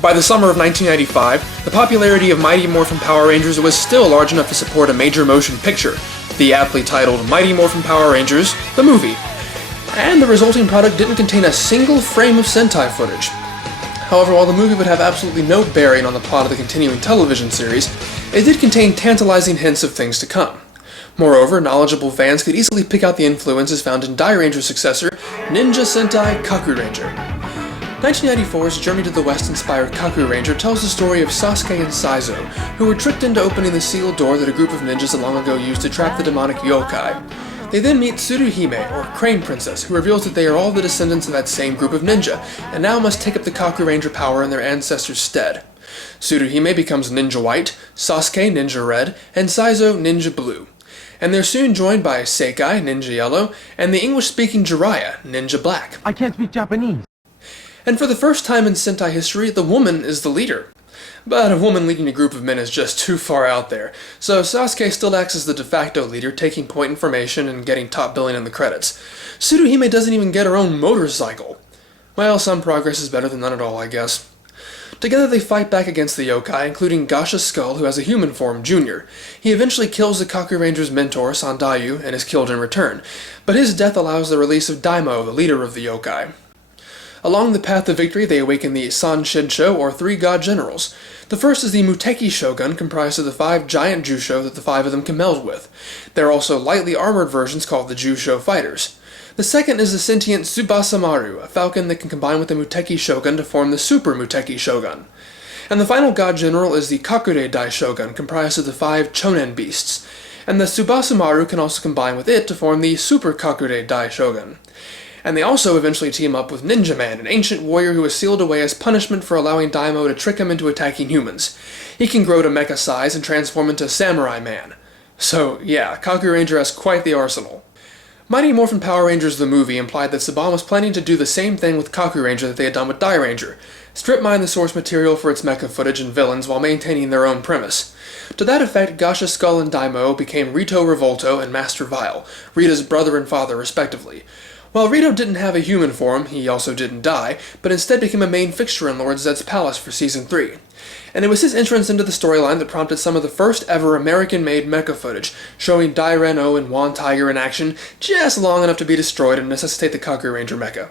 By the summer of 1995, the popularity of Mighty Morphin Power Rangers was still large enough to support a major motion picture, the aptly titled Mighty Morphin Power Rangers, the movie. And the resulting product didn't contain a single frame of Sentai footage. However, while the movie would have absolutely no bearing on the plot of the continuing television series, it did contain tantalizing hints of things to come. Moreover, knowledgeable fans could easily pick out the influences found in Dairanger's successor, Ninja Sentai Kakuranger. 1994's Journey to the West-inspired Kakuranger tells the story of Sasuke and Saizo, who were tricked into opening the sealed door that a group of ninjas long ago used to trap the demonic yokai. They then meet Tsuruhime, or Crane Princess, who reveals that they are all the descendants of that same group of ninja, and now must take up the Kakuranger power in their ancestors' stead. Tsuruhime becomes Ninja White, Sasuke Ninja Red, and Saizo Ninja Blue. And they're soon joined by Seikai, Ninja Yellow, and the English-speaking Jiraiya, Ninja Black. I can't speak Japanese. And for the first time in Sentai history, the woman is the leader. But a woman leading a group of men is just too far out there, so Sasuke still acts as the de facto leader, taking point information and getting top billing in the credits. Tsuruhime doesn't even get her own motorcycle. Well, some progress is better than none at all, I guess. Together they fight back against the yokai, including Gasha Skull, who has a human form, Junior. He eventually kills the Kakuranger's mentor, Sandayu, and is killed in return, but his death allows the release of Daimao, the leader of the yokai. Along the path to victory, they awaken the San Shinsho, or three god generals. The first is the Muteki Shogun, comprised of the 5 giant Jusho that the 5 of them can meld with. There are also lightly armored versions called the Jusho Fighters. The second is the sentient Tsubasa Maru, a falcon that can combine with the Muteki Shogun to form the Super Muteki Shogun. And the final god general is the Kakure Dai Shogun, comprised of the 5 Chonen beasts. And the Tsubasa Maru can also combine with it to form the Super Kakure Dai Shogun. And they also eventually team up with Ninja Man, an ancient warrior who was sealed away as punishment for allowing Daimao to trick him into attacking humans. He can grow to mecha size and transform into Samurai Man. So yeah, Kakuranger has quite the arsenal. Mighty Morphin Power Rangers the movie implied that Saban was planning to do the same thing with Kakuranger that they had done with Dairanger, strip mine the source material for its mecha footage and villains while maintaining their own premise. To that effect, Gasha Skull and Daimao became Rito Revolto and Master Vile, Rita's brother and father respectively. While Rito didn't have a human form, he also didn't die, but instead became a main fixture in Lord Zed's palace for Season 3. And it was his entrance into the storyline that prompted some of the first ever American-made mecha footage, showing Dai-Ren-O and Wan Tiger in action just long enough to be destroyed and necessitate the Kakuranger mecha.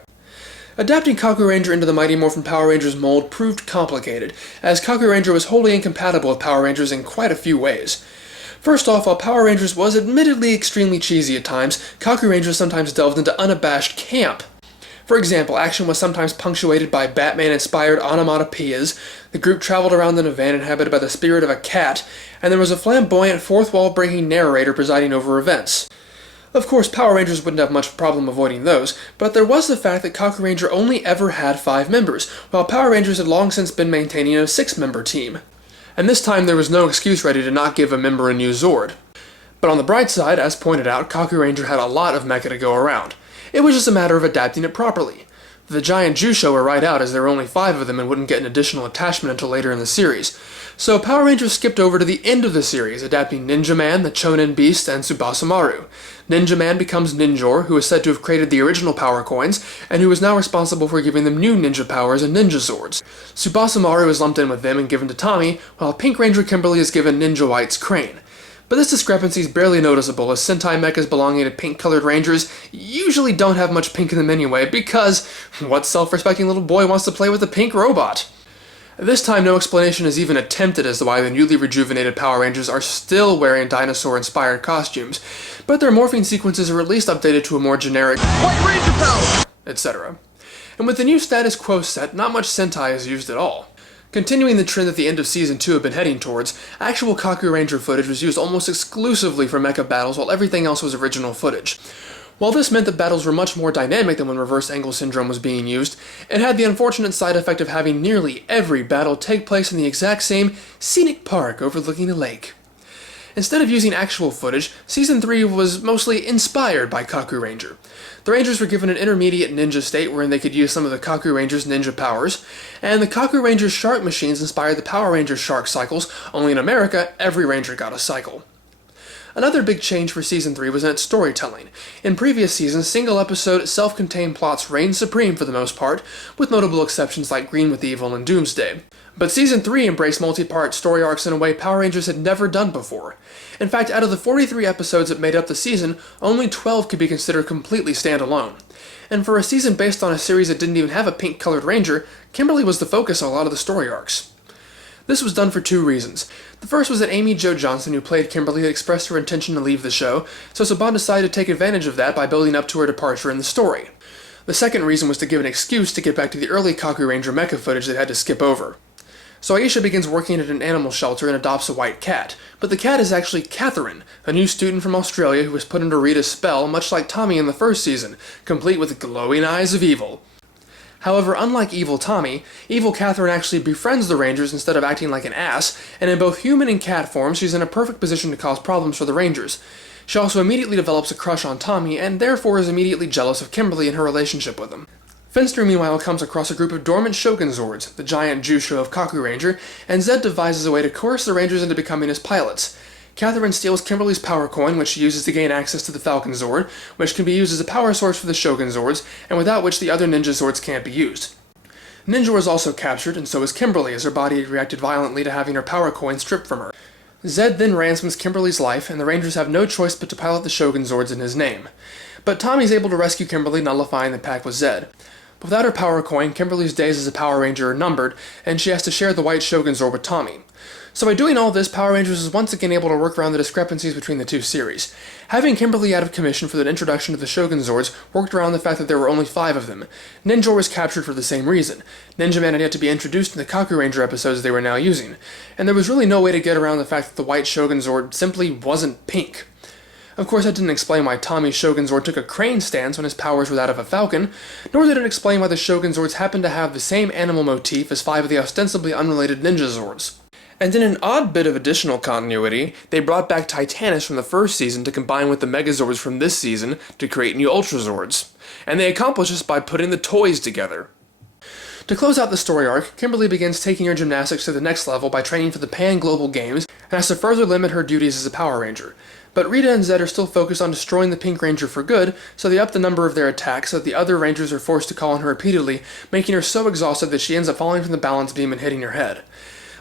Adapting Kakuranger into the Mighty Morphin Power Rangers mold proved complicated, as Kakuranger was wholly incompatible with Power Rangers in quite a few ways. First off, while Power Rangers was admittedly extremely cheesy at times, Kakurangers sometimes delved into unabashed camp. For example, action was sometimes punctuated by Batman-inspired onomatopoeias, the group traveled around in a van inhabited by the spirit of a cat, and there was a flamboyant fourth-wall-breaking narrator presiding over events. Of course, Power Rangers wouldn't have much problem avoiding those, but there was the fact that Kakuranger only ever had 5 members, while Power Rangers had long since been maintaining a 6-member team. And this time there was no excuse ready to not give a member a new Zord. But on the bright side, as pointed out, Kakuranger had a lot of mecha to go around. It was just a matter of adapting it properly. The giant Jusho were right out as there were only 5 of them and wouldn't get an additional attachment until later in the series. So Power Rangers skipped over to the end of the series, adapting Ninja Man, the Chonen Beast, and Tsubasa Maru. Ninja Man becomes Ninjor, who is said to have created the original power coins, and who is now responsible for giving them new ninja powers and ninja swords. Tsubasa Maru is lumped in with them and given to Tommy, while Pink Ranger Kimberly is given Ninja White's Crane. But this discrepancy is barely noticeable, as Sentai mechas belonging to pink-colored Rangers usually don't have much pink in them anyway, because what self-respecting little boy wants to play with a pink robot? This time, no explanation is even attempted as to why the newly rejuvenated Power Rangers are still wearing dinosaur-inspired costumes, but their morphing sequences are at least updated to a more generic White Ranger power, etc. And with the new status quo set, not much Sentai is used at all. Continuing the trend that the end of Season 2 had been heading towards, actual Kakuranger footage was used almost exclusively for mecha battles while everything else was original footage. While this meant that battles were much more dynamic than when reverse angle syndrome was being used, it had the unfortunate side effect of having nearly every battle take place in the exact same scenic park overlooking a lake. Instead of using actual footage, Season 3 was mostly inspired by Kakuranger. The Rangers were given an intermediate ninja state wherein they could use some of the Kakurangers' ninja powers, and the Kakurangers' shark machines inspired the Power Rangers' shark cycles, only in America, every Ranger got a cycle. Another big change for Season 3 was in its storytelling. In previous seasons, single-episode, self-contained plots reigned supreme for the most part, with notable exceptions like Green with Evil and Doomsday. But Season 3 embraced multi-part story arcs in a way Power Rangers had never done before. In fact, out of the 43 episodes that made up the season, only 12 could be considered completely standalone. And for a season based on a series that didn't even have a pink-colored Ranger, Kimberly was the focus of a lot of the story arcs. This was done for two reasons. The first was that Amy Jo Johnson, who played Kimberly, had expressed her intention to leave the show, so Saban decided to take advantage of that by building up to her departure in the story. The second reason was to give an excuse to get back to the early Kakuranger mecha footage they had to skip over. So Aisha begins working at an animal shelter and adopts a white cat, but the cat is actually Catherine, a new student from Australia who was put under Rita's spell much like Tommy in the first season, complete with glowing eyes of evil. However, unlike evil Tommy, evil Catherine actually befriends the Rangers instead of acting like an ass, and in both human and cat form she's in a perfect position to cause problems for the Rangers. She also immediately develops a crush on Tommy, and therefore is immediately jealous of Kimberly and her relationship with him. Finster, meanwhile, comes across a group of dormant Shogunzords, the giant Jusho of Kakuranger, and Zed devises a way to coerce the Rangers into becoming his pilots. Catherine steals Kimberly's power coin, which she uses to gain access to the Falcon Zord, which can be used as a power source for the Shogunzords, and without which the other Ninja Zords can't be used. Ninja was also captured, and so is Kimberly, as her body reacted violently to having her power coin stripped from her. Zed then ransoms Kimberly's life, and the Rangers have no choice but to pilot the Shogunzords in his name. But Tommy's able to rescue Kimberly, nullifying the pact with Zed. But without her power coin, Kimberly's days as a Power Ranger are numbered, and she has to share the white Shogunzord with Tommy. So by doing all this, Power Rangers is once again able to work around the discrepancies between the two series. Having Kimberly out of commission for the introduction of the Shogunzords worked around the fact that there were only 5 of them. Ninja was captured for the same reason. Ninja Man had yet to be introduced in the Kakuranger episodes they were now using. And there was really no way to get around the fact that the white Shogunzord simply wasn't pink. Of course, that didn't explain why Tommy's Shogunzord took a crane stance when his powers were that of a falcon, nor did it explain why the Shogunzords happened to have the same animal motif as 5 of the ostensibly unrelated Ninja Zords. And in an odd bit of additional continuity, they brought back Titanus from the first season to combine with the Megazords from this season to create new Ultrazords. And they accomplished this by putting the toys together. To close out the story arc, Kimberly begins taking her gymnastics to the next level by training for the Pan-Global Games, and has to further limit her duties as a Power Ranger. But Rita and Zed are still focused on destroying the Pink Ranger for good, so they up the number of their attacks so that the other Rangers are forced to call on her repeatedly, making her so exhausted that she ends up falling from the balance beam and hitting her head.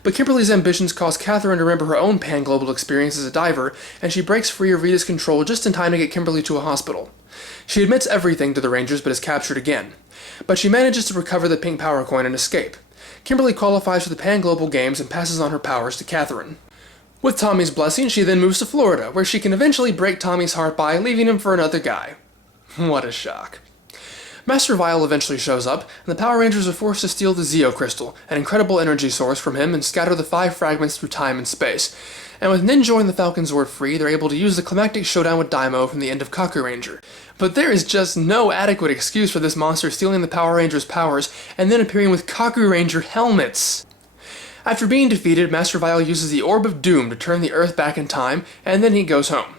But Kimberly's ambitions cause Catherine to remember her own Pan-Global experience as a diver, and she breaks free of Rita's control just in time to get Kimberly to a hospital. She admits everything to the Rangers but is captured again. But she manages to recover the pink power coin and escape. Kimberly qualifies for the Pan-Global Games and passes on her powers to Catherine. With Tommy's blessing, she then moves to Florida, where she can eventually break Tommy's heart by leaving him for another guy. What a shock. Master Vile eventually shows up, and the Power Rangers are forced to steal the Zeo Crystal, an incredible energy source, from him and scatter the 5 fragments through time and space. And with Ninja and the Falcon Zord free, they're able to use the climactic showdown with Daimao from the end of Kakuranger. But there is just no adequate excuse for this monster stealing the Power Rangers' powers and then appearing with Kakuranger helmets. After being defeated, Master Vile uses the Orb of Doom to turn the Earth back in time, and then he goes home.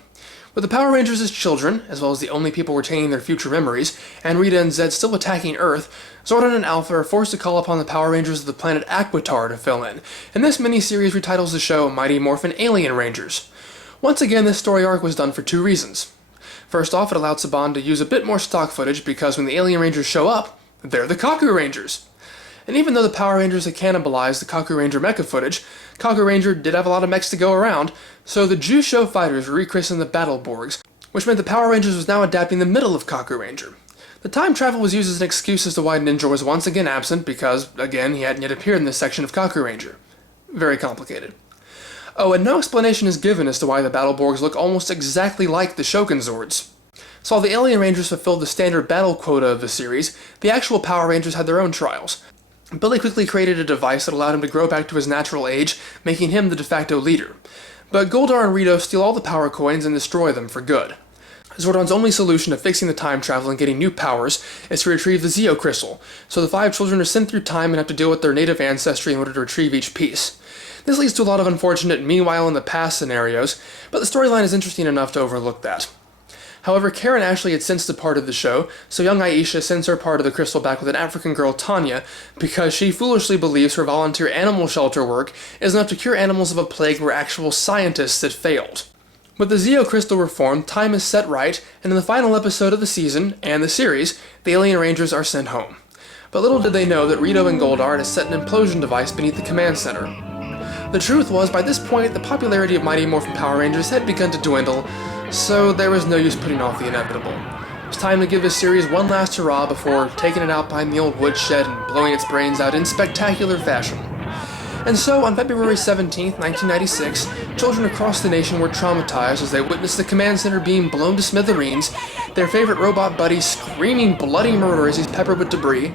With the Power Rangers as children, as well as the only people retaining their future memories, and Rita and Zed still attacking Earth, Zordon and Alpha are forced to call upon the Power Rangers of the planet Aquitar to fill in, and this mini-series retitles the show Mighty Morphin Alien Rangers. Once again, this story arc was done for 2 reasons. First off, it allowed Saban to use a bit more stock footage because when the Alien Rangers show up, they're the Kakurangers. And even though the Power Rangers had cannibalized the Kakuranger mecha footage, Kakuranger did have a lot of mechs to go around, so the Jusho fighters were rechristened the Battleborgs, which meant the Power Rangers was now adapting the middle of Kakuranger. The time travel was used as an excuse as to why Ninja was once again absent because, again, he hadn't yet appeared in this section of Kakuranger. Very complicated. Oh, and no explanation is given as to why the Battleborgs look almost exactly like the Shogunzords. So while the Alien Rangers fulfilled the standard battle quota of the series, the actual Power Rangers had their own trials. Billy quickly created a device that allowed him to grow back to his natural age, making him the de facto leader. But Goldar and Rito steal all the power coins and destroy them for good. Zordon's only solution to fixing the time travel and getting new powers is to retrieve the Zeo Crystal, so the 5 children are sent through time and have to deal with their native ancestry in order to retrieve each piece. This leads to a lot of unfortunate meanwhile in the past scenarios, but the storyline is interesting enough to overlook that. However, Karen Ashley had since departed the show, so young Aisha sends her part of the crystal back with an African girl, Tanya, because she foolishly believes her volunteer animal shelter work is enough to cure animals of a plague where actual scientists had failed. With the Zeo Crystal reformed, time is set right, and in the final episode of the season, and the series, the Alien Rangers are sent home. But little did they know that Rito and Goldar had set an implosion device beneath the command center. The truth was, by this point, the popularity of Mighty Morphin Power Rangers had begun to dwindle, so there was no use putting off the inevitable. It was time to give this series one last hurrah before taking it out behind the old woodshed and blowing its brains out in spectacular fashion. And so, on February 17, 1996, children across the nation were traumatized as they witnessed the command center being blown to smithereens, their favorite robot buddy screaming bloody murder as he's peppered with debris,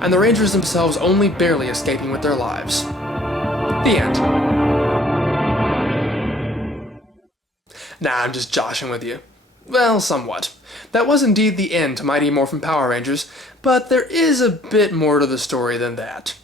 and the Rangers themselves only barely escaping with their lives. The end. Nah, I'm just joshing with you. Well, somewhat. That was indeed the end to Mighty Morphin Power Rangers, but there is a bit more to the story than that.